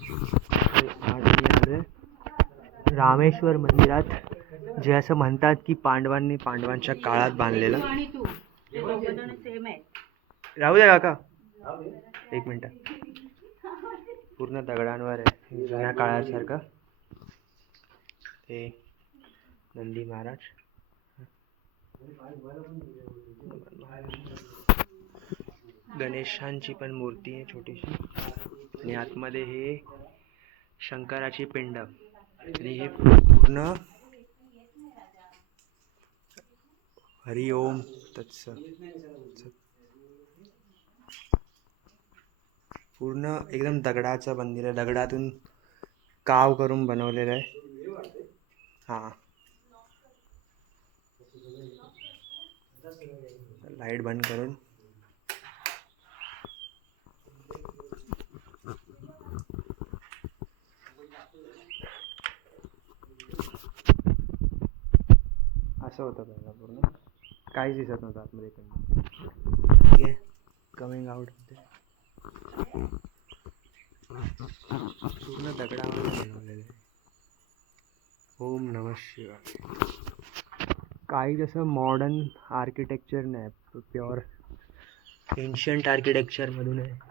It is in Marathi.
आज मी आलोय रामेश्वर मंदिरात, जे असं म्हणतात की पांडवांच्या काळात बांधलेलं. राहू द्या काका, एक मिनिट. पूर्ण दगडांवर आहे, जुन्या काळासारखं. ते नंदी महाराज, गणेशांची पण मूर्ती आहे छोटीशी, आणि आतमध्ये हे शंकराची पिंड, आणि हे पूर्ण हरि ओम तत्स, पूर्ण एकदम दगडाचं मंदिर आहे, दगडातून काव करून बनवलेलं आहे. हां, लाईट बंद करून असं होतं पहिला, पूर्ण काहीच दिसत नव्हतं आतमध्ये पण. ठीक आहे, कमिंग आउट होते. पूर्ण दगडावर बनवलेलं आहे. ओम नमः शिवाय. काही जसं मॉडर्न आर्किटेक्चर नाही, प्युअर एन्शंट आर्किटेक्चरमधून आहे.